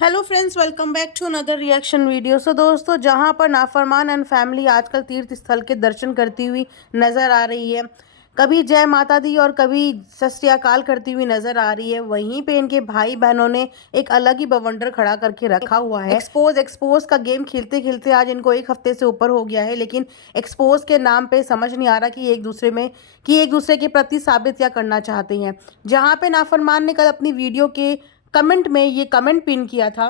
Hello friends, welcome back to another reaction video. दोस्तों, जहां पर नाफरमान एंड फैमिली आजकल तीर्थ स्थल के दर्शन करती हुई नज़र आ रही है, कभी जय माता दी और कभी सत श्री अकाल करती हुई नज़र आ रही है, वहीं पे इनके भाई बहनों ने एक अलग ही बवंडर खड़ा करके रखा हुआ है। एक्सपोज का गेम खेलते खेलते आज इनको एक हफ्ते से ऊपर हो गया है, लेकिन एक्सपोज के नाम पे समझ नहीं आ रहा कि एक दूसरे के प्रति साबित क्या करना चाहते हैं। जहाँ पे नाफरमान ने कल अपनी वीडियो के कमेंट में ये कमेंट पिन किया था,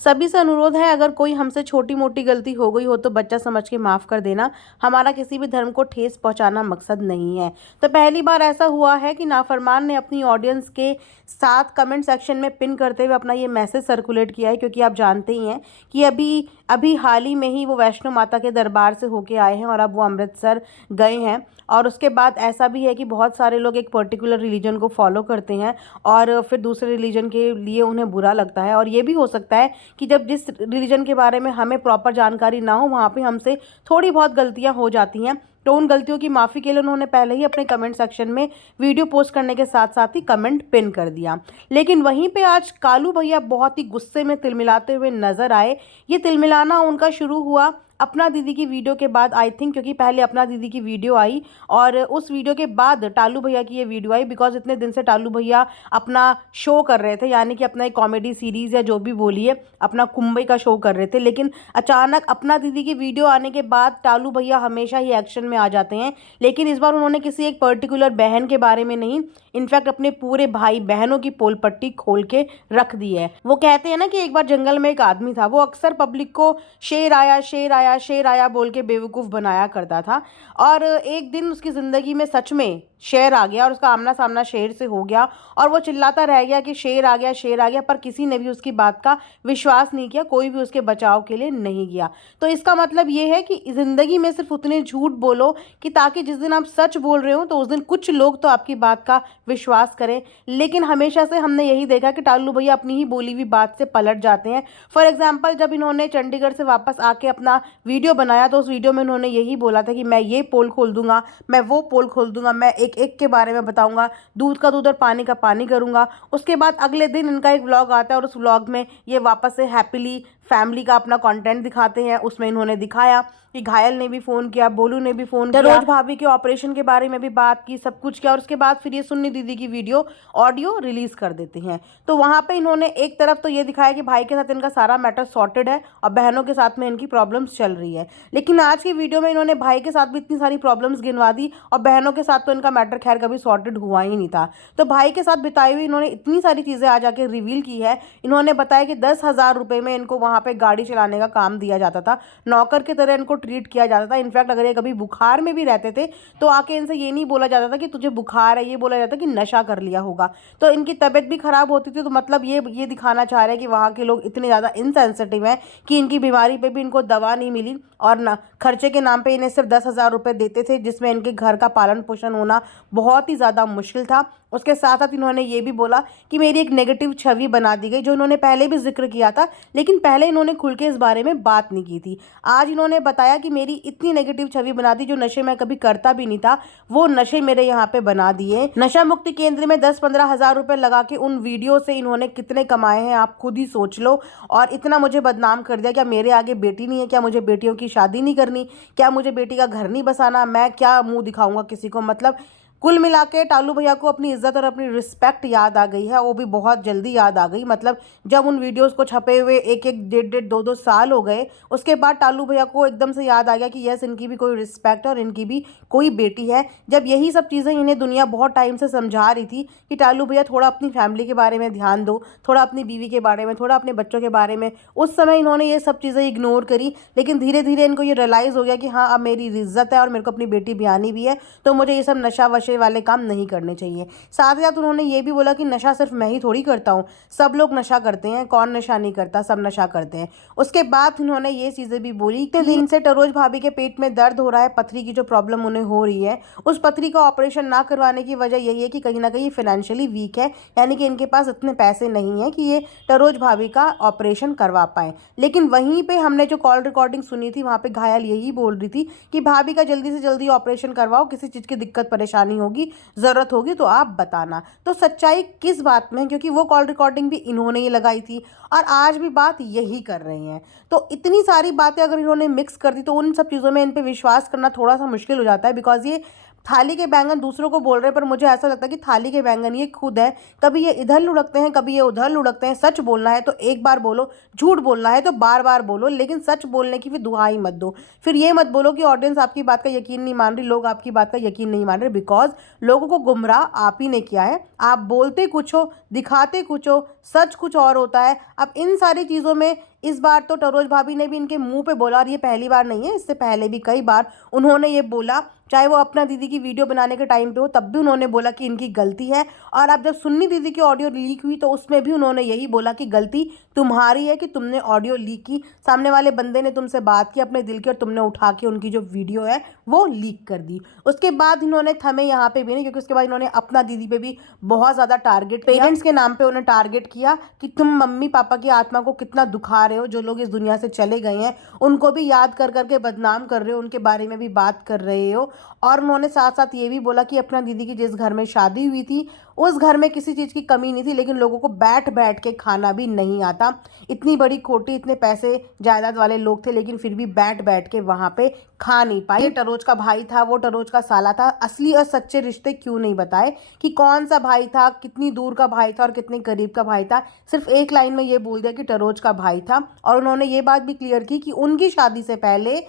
सभी से अनुरोध है, अगर कोई हमसे छोटी मोटी गलती हो गई हो तो बच्चा समझ के माफ़ कर देना। हमारा किसी भी धर्म को ठेस पहुंचाना मकसद नहीं है। तो पहली बार ऐसा हुआ है कि नाफरमान ने अपनी ऑडियंस के साथ कमेंट सेक्शन में पिन करते हुए अपना ये मैसेज सर्कुलेट किया है, क्योंकि आप जानते ही हैं कि अभी अभी हाल ही में ही वो वैष्णो माता के दरबार से होके आए हैं और अब वो अमृतसर गए हैं। और उसके बाद ऐसा भी है कि बहुत सारे लोग एक पर्टिकुलर रिलीजन को फॉलो करते हैं और फिर दूसरे रिलीजन के लिए उन्हें बुरा लगता है। और ये भी हो सकता है कि जब जिस रिलीजन के बारे में हमें प्रॉपर जानकारी ना हो, वहाँ पे हमसे थोड़ी बहुत गलतियाँ हो जाती हैं, तो उन गलतियों की माफ़ी के लिए उन्होंने पहले ही अपने कमेंट सेक्शन में वीडियो पोस्ट करने के साथ साथ ही कमेंट पिन कर दिया। लेकिन वहीं पे आज कालू भैया बहुत ही गुस्से में तिलमिलाते हुए नजर आए। ये तिलमिलाना उनका शुरू हुआ अपना दीदी की वीडियो के बाद, आई थिंक, क्योंकि पहले अपना दीदी की वीडियो आई और उस वीडियो के बाद टालू भैया की ये वीडियो आई। बिकॉज इतने दिन से टालू भैया अपना शो कर रहे थे, यानी कि अपना एक कॉमेडी सीरीज़ या जो भी बोलिए, अपना कुंबई का शो कर रहे थे। लेकिन अचानक अपना दीदी की वीडियो आने के बाद टालू भैया हमेशा ही एक्शन में आ जाते हैं। लेकिन इस बार उन्होंने किसी एक पर्टिकुलर बहन के बारे में नहीं, इनफैक्ट अपने पूरे भाई बहनों की पोल पट्टी खोल के रख दी है। वो कहते हैं ना कि एक बार जंगल में एक आदमी था, वो अक्सर पब्लिक को शेर आया शेर आया शेर आया बोल के बेवकूफ़ बनाया करता था। और एक दिन उसकी ज़िंदगी में सच में शेर आ गया और उसका आमना सामना शेर से हो गया और वो चिल्लाता रह गया कि शेर आ गया शेर आ गया, पर किसी ने भी उसकी बात का विश्वास नहीं किया, कोई भी उसके बचाव के लिए नहीं गया। तो इसका मतलब ये है कि ज़िंदगी में सिर्फ उतने झूठ बोलो कि ताकि जिस दिन आप सच बोल रहे हो तो उस दिन कुछ लोग तो आपकी बात का विश्वास करें। लेकिन हमेशा से हमने यही देखा कि टालू भैया अपनी ही बोली हुई बात से पलट जाते हैं। फॉर एग्जाम्पल, जब इन्होंने चंडीगढ़ से वापस आके अपना वीडियो बनाया तो उस वीडियो में इन्होंने यही बोला था कि मैं ये पोल खोल दूंगा, मैं वो पोल खोल दूंगा, मैं एक एक के बारे में बताऊंगा, दूध का दूध और पानी का पानी करूंगा। उसके बाद अगले दिन इनका एक व्लॉग आता है और उस व्लॉग में ये वापस से हैप्पीली फैमिली का अपना कंटेंट दिखाते हैं। उसमें इन्होंने दिखाया कि घायल ने भी फ़ोन किया, बोलू ने भी फ़ोन किया, रोज भाभी के ऑपरेशन के बारे में भी बात की, सब कुछ किया। और उसके बाद फिर ये सुन्नी दीदी की वीडियो ऑडियो रिलीज़ कर देते हैं। तो वहाँ पे इन्होंने एक तरफ तो ये दिखाया कि भाई के साथ इनका सारा मैटर सॉर्टेड है और बहनों के साथ में इनकी प्रॉब्लम्स चल रही है। लेकिन आज की वीडियो में इन्होंने भाई के साथ भी इतनी सारी प्रॉब्लम्स गिनवा दी और बहनों के साथ तो इनका मैटर खैर कभी सॉर्टेड हुआ ही नहीं था। तो भाई के साथ बिताई हुई इन्होंने इतनी सारी चीज़ें आज आके रिवील की है। इन्होंने बताया कि 10,000 रुपये में इनको वहाँ पे गाड़ी चलाने का काम दिया जाता था, नौकर की तरह इनको ट्रीट किया जाता था। इनफैक्ट अगर ये कभी बुखार में भी रहते थे तो आके इनसे ये नहीं बोला जाता था कि तुझे बुखार है, ये बोला जाता कि नशा कर लिया होगा। तो इनकी तबीयत भी खराब होती थी। तो मतलब ये दिखाना चाह रहे हैं कि वहाँ के लोग इतने ज़्यादा इनसेंसिटिव हैं कि इनकी बीमारी पे भी इनको दवा नहीं मिली और ना खर्चे के नाम पे इन्हें सिर्फ 10,000 रुपये देते थे, जिसमें इनके घर का पालन पोषण होना बहुत ही ज़्यादा मुश्किल था। उसके साथ साथ इन्होंने ये भी बोला कि मेरी एक नेगेटिव छवि बना दी गई, जो इन्होंने पहले भी जिक्र किया था, लेकिन पहले इन्होंने खुल के इस बारे में बात नहीं की थी। आज इन्होंने बताया कि मेरी इतनी नेगेटिव छवि बना दी, जो नशे मैं कभी करता भी नहीं था, वो नशे मेरे यहाँ पे बना दिए। नशा मुक्ति केंद्र में 10-15 हज़ार रुपए लगा के उन वीडियो से इन्होंने कितने कमाए हैं आप खुद ही सोच लो। और इतना मुझे बदनाम कर दिया। क्या मेरे आगे बेटी नहीं है? क्या मुझे बेटियों की शादी नहीं करनी? क्या मुझे बेटी का घर नहीं बसाना? मैं क्या मुंह दिखाऊंगा किसी को? मतलब कुल मिला के टालू भैया को अपनी इज्जत और अपनी रिस्पेक्ट याद आ गई है, वो भी बहुत जल्दी याद आ गई। मतलब जब उन वीडियोस को छपे हुए एक एक डेढ़ दो दो साल हो गए, उसके बाद टालू भैया को एकदम से याद आ गया कि यस, इनकी भी कोई रिस्पेक्ट और इनकी भी कोई बेटी है। जब यही सब चीज़ें इन्हें दुनिया बहुत टाइम से समझा रही थी कि टालू भैया थोड़ा अपनी फैमिली के बारे में ध्यान दो, थोड़ा अपनी बीवी के बारे में, थोड़ा अपने बच्चों के बारे में, उस समय इन्होंने ये सब चीज़ें इग्नोर करी। लेकिन धीरे धीरे इनको ये रियलाइज़ हो गया कि हाँ, अब मेरी इज्जत है और मेरे को अपनी बेटी ब्यानी भी है, तो मुझे ये सब नशा वशे वाले काम नहीं करने चाहिए। साथ ही साथ उन्होंने ये भी बोला कि नशा सिर्फ मैं ही थोड़ी करता हूँ, सब लोग नशा करते हैं, कौन नशा नहीं करता, सब नशा करते हैं। उसके बाद उन्होंने ये चीज़ें भी बोली कि दिन से टरोज भाभी के पेट में दर्द हो रहा है, पथरी की जो प्रॉब्लम उन्हें हो रही है, उस पथरी का ऑपरेशन ना करवाने की वजह यही है कि कहीं ना कहीं फाइनेंशियली वीक है, यानी कि इनके पास इतने पैसे नहीं है कि ये टरोज भाभी का ऑपरेशन करवा पाए। लेकिन वहीं पे हमने जो कॉल रिकॉर्डिंग सुनी थी, वहाँ पे घायल यही बोल रही थी कि भाभी का जल्दी से जल्दी ऑपरेशन करवाओ, किसी चीज़ की दिक्कत परेशानी होगी, ज़रूरत होगी तो आप बताना। तो सच्चाई किस बात में है, क्योंकि वो कॉल रिकॉर्डिंग भी इन्होंने ही लगाई थी और आज भी बात यही कर रही हैं। तो इतनी सारी बातें अगर इन्होंने मिक्स कर दी तो उन सब चीज़ों में इन पे विश्वास करना थोड़ा सा मुश्किल हो जाता है, बिकॉज ये थाली के बैंगन दूसरों को बोल रहे हैं, पर मुझे ऐसा लगता है कि थाली के बैंगन ये खुद है। कभी ये इधर लुढ़कते हैं, कभी ये उधर लुढ़कते हैं। सच बोलना है तो एक बार बोलो, झूठ बोलना है तो बार बार बोलो, लेकिन सच बोलने की फिर दुहाई मत दो। फिर ये मत बोलो कि ऑडियंस आपकी बात का यकीन नहीं मान रही, लोग आपकी बात का यकीन नहीं मान रहे, बिकॉज लोगों को गुमराह आप ही ने किया है। आप बोलते कुछ हो, दिखाते कुछ हो, सच कुछ और होता है। अब इन सारी चीज़ों में इस बार तो टरोज भाभी ने भी इनके मुंह पे बोला, और ये पहली बार नहीं है, इससे पहले भी कई बार उन्होंने ये बोला, चाहे वो अपना दीदी की वीडियो बनाने के टाइम पे हो, तब भी उन्होंने बोला कि इनकी गलती है। और अब जब सुन्नी दीदी की ऑडियो लीक हुई तो उसमें भी उन्होंने यही बोला कि गलती तुम्हारी है कि तुमने ऑडियो लीक की, सामने वाले बंदे ने तुमसे बात की अपने दिल की और तुमने उठा के उनकी जो वीडियो है वो लीक कर दी। उसके बाद इन्होंने थमे यहाँ पे भी नहीं, क्योंकि उसके बाद इन्होंने अपना दीदी पे भी बहुत ज़्यादा टारगेट, पेरेंट्स के नाम पे उन्हें टारगेट किया कि तुम मम्मी पापा की आत्मा को कितना दुखा रहे हो, जो लोग इस दुनिया से चले गए हैं उनको भी याद कर करके बदनाम कर रहे हो, उनके बारे में भी बात कर रहे हो। और उन्होंने साथ साथ ये भी बोला कि अपना दीदी की जिस घर में शादी हुई थी उस घर में किसी चीज़ की कमी नहीं थी, लेकिन लोगों को बैठ बैठ के खाना भी नहीं आता। इतनी बड़ी कोठी, इतने पैसे जायदाद वाले लोग थे, लेकिन फिर भी बैठ बैठ के वहाँ पे खा नहीं पाए। ये टरोज का भाई था, वो टरोज का साला था। असली और सच्चे रिश्ते क्यों नहीं बताए कि कौन सा भाई था, कितनी दूर का भाई था और कितने करीब का भाई था। सिर्फ एक लाइन में ये बोल दिया कि टरोज का भाई था। और उन्होंने ये बात भी क्लियर की कि उनकी शादी से पहले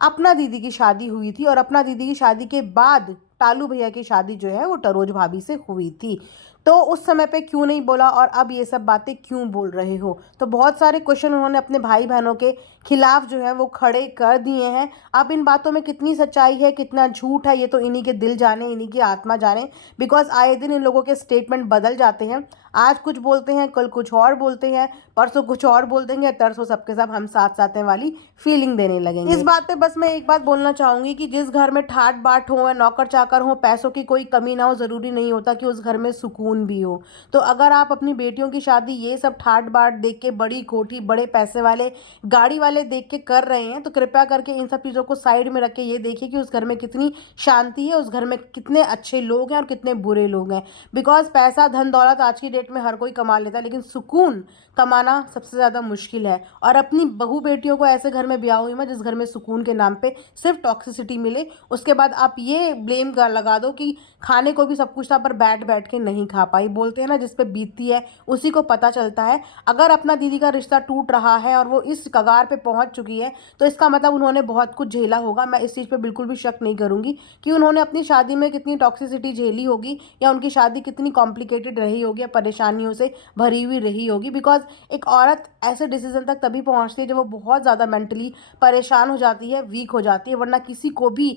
अपना दीदी की शादी हुई थी और अपना दीदी की शादी के बाद टालू भैया की शादी जो है वो टरोज भाभी से हुई थी। तो उस समय पे क्यों नहीं बोला और अब ये सब बातें क्यों बोल रहे हो। तो बहुत सारे क्वेश्चन उन्होंने अपने भाई बहनों के खिलाफ जो है वो खड़े कर दिए हैं। अब इन बातों में कितनी सच्चाई है, कितना झूठ है, ये तो इन्हीं के दिल जाने, इन्हीं की आत्मा जाने, बिकॉज आए दिन इन लोगों के स्टेटमेंट बदल जाते हैं। आज कुछ बोलते हैं, कल कुछ और बोलते हैं, परसों कुछ और बोल देंगे, तरसों सबके सब हम साथ साथ हैं वाली फीलिंग देने लगेंगे। इस बात पे बस मैं एक बात बोलना चाहूँगी कि जिस घर में ठाट बाट हो, नौकर चाकर हो, पैसों की कोई कमी ना हो, ज़रूरी नहीं होता कि उस घर में सुकून भी हो। तो अगर आप अपनी बेटियों की शादी ये सब ठाट बाट देख के, बड़ी कोठी, बड़े पैसे वाले, गाड़ी वाले देख के कर रहे हैं, तो कृपया करके इन सब चीज़ों को साइड में रख के ये देखिए कि उस घर में कितनी शांति है, उस घर में कितने अच्छे लोग हैं और कितने बुरे लोग हैं। बिकॉज पैसा, धन दौलत आज की डेट में हर कोई कमा लेता है, लेकिन सुकून कमाना सबसे ज़्यादा मुश्किल है। और अपनी बहू बेटियों को ऐसे घर में ब्याह हुई मत जिस घर में सुकून के नाम पे सिर्फ टॉक्सिसिटी मिले। उसके बाद आप ये ब्लेम लगा दो कि खाने को भी सब कुछ था पर बैठ बैठ के नहीं खा पाई। बोलते हैं ना, जिस पे बीतती है उसी को पता चलता है। अगर अपना दीदी का रिश्ता टूट रहा है और वो इस कगार पे पहुंच चुकी है तो इसका मतलब उन्होंने बहुत कुछ झेला होगा। मैं इस चीज़ पे बिल्कुल भी शक नहीं करूंगी कि उन्होंने अपनी शादी में कितनी टॉक्सिसिटी झेली होगी या उनकी शादी कितनी कॉम्प्लिकेटेड रही होगी या परेशानियों से भरी हुई रही होगी। बिकॉज एक औरत ऐसे डिसीजन तक तभी पहुंचती है जब वो बहुत ज़्यादा मेंटली परेशान हो जाती है, वीक हो जाती है। वरना किसी को भी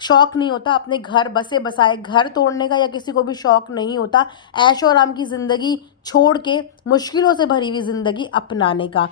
शौक नहीं होता अपने घर बसे बसाए घर तोड़ने का, या किसी को भी शौक नहीं होता ऐशो आराम की ज़िंदगी छोड़ के मुश्किलों से भरी हुई ज़िंदगी अपनाने का।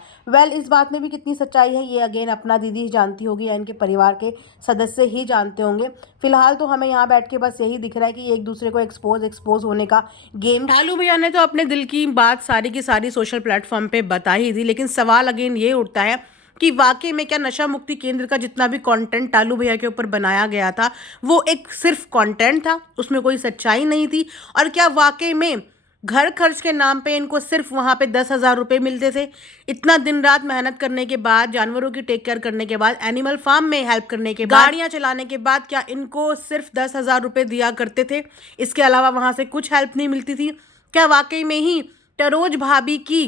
इस बात में भी कितनी सच्चाई है ये अगेन अपना दीदी ही जानती होगी या इनके परिवार के सदस्य ही जानते होंगे। फिलहाल तो हमें यहाँ बैठ के बस यही दिख रहा है कि एक दूसरे को एक्सपोज होने का गेम। ढालू भैया ने तो अपने दिल की बात सारी की सारी सोशल प्लेटफॉर्म पे बता ही थी, लेकिन सवाल अगेन ये उठता है कि वाकई में क्या नशा मुक्ति केंद्र का जितना भी कंटेंट टालू भैया के ऊपर बनाया गया था वो एक सिर्फ कंटेंट था, उसमें कोई सच्चाई नहीं थी। और क्या वाकई में घर खर्च के नाम पे इनको सिर्फ वहाँ पे 10,000 रुपये मिलते थे? इतना दिन रात मेहनत करने के बाद, जानवरों की टेक केयर करने के बाद, एनिमल फार्म में हेल्प करने के बाद, गाड़ियाँ चलाने के बाद क्या इनको सिर्फ 10,000 रुपये दिया करते थे? इसके अलावा वहाँ से कुछ हेल्प नहीं मिलती थी? क्या वाकई में ही टरोज भाभी की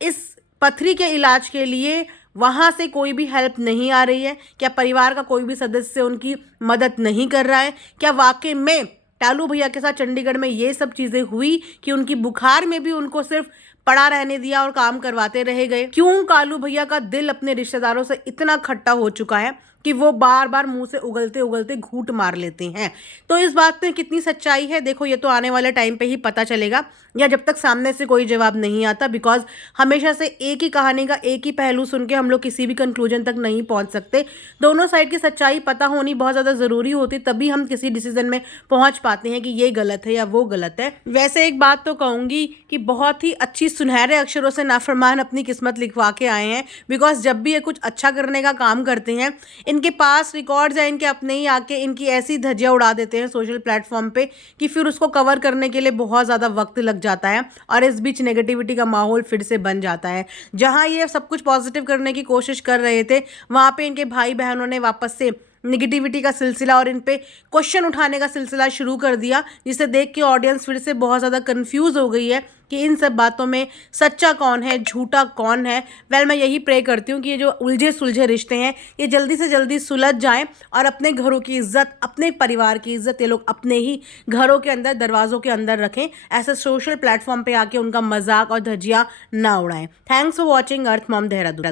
इस पथरी के इलाज के लिए वहाँ से कोई भी हेल्प नहीं आ रही है? क्या परिवार का कोई भी सदस्य उनकी मदद नहीं कर रहा है? क्या वाकई में टालू भैया के साथ चंडीगढ़ में ये सब चीज़ें हुई कि उनकी बुखार में भी उनको सिर्फ पड़ा रहने दिया और काम करवाते रह गए? क्यों कालू भैया का दिल अपने रिश्तेदारों से इतना खट्टा हो चुका है कि वो बार बार मुंह से उगलते उगलते घूंट मार लेते हैं? तो इस बात में कितनी सच्चाई है देखो, ये तो आने वाले टाइम पे ही पता चलेगा, या जब तक सामने से कोई जवाब नहीं आता। बिकॉज हमेशा से एक ही कहानी का एक ही पहलू सुन के हम लोग किसी भी कंक्लूजन तक नहीं पहुंच सकते। दोनों साइड की सच्चाई पता होनी बहुत ज़्यादा ज़रूरी होती, तभी हम किसी डिसीजन में पहुंच पाते हैं कि ये गलत है या वो गलत है। वैसे एक बात तो कहूँगी कि बहुत ही अच्छी सुनहरे अक्षरों से नाफरमान अपनी किस्मत लिखवा के आए हैं। बिकॉज जब भी ये कुछ अच्छा करने का काम करते हैं इनके पास रिकॉर्ड्स या इनके अपने ही आके इनकी ऐसी धज्जियां उड़ा देते हैं सोशल प्लेटफॉर्म पे कि फिर उसको कवर करने के लिए बहुत ज़्यादा वक्त लग जाता है और इस बीच नेगेटिविटी का माहौल फिर से बन जाता है। जहां ये सब कुछ पॉजिटिव करने की कोशिश कर रहे थे, वहां पे इनके भाई बहनों ने वापस से निगेटिविटी का सिलसिला और इन पे क्वेश्चन उठाने का सिलसिला शुरू कर दिया, जिसे देख के ऑडियंस फिर से बहुत ज़्यादा कंफ्यूज हो गई है कि इन सब बातों में सच्चा कौन है, झूठा कौन है। वेल, मैं यही प्रे करती हूँ कि ये जो उलझे सुलझे रिश्ते हैं ये जल्दी से जल्दी सुलझ जाएं और अपने घरों की इज्जत, अपने परिवार की इज्जत ये लोग अपने ही घरों के अंदर, दरवाज़ों के अंदर रखें। ऐसे सोशल प्लेटफॉर्म पे आके उनका मजाक और धज्जियाँ ना उड़ाएं। Thanks for watching Earth Mom Dehradun.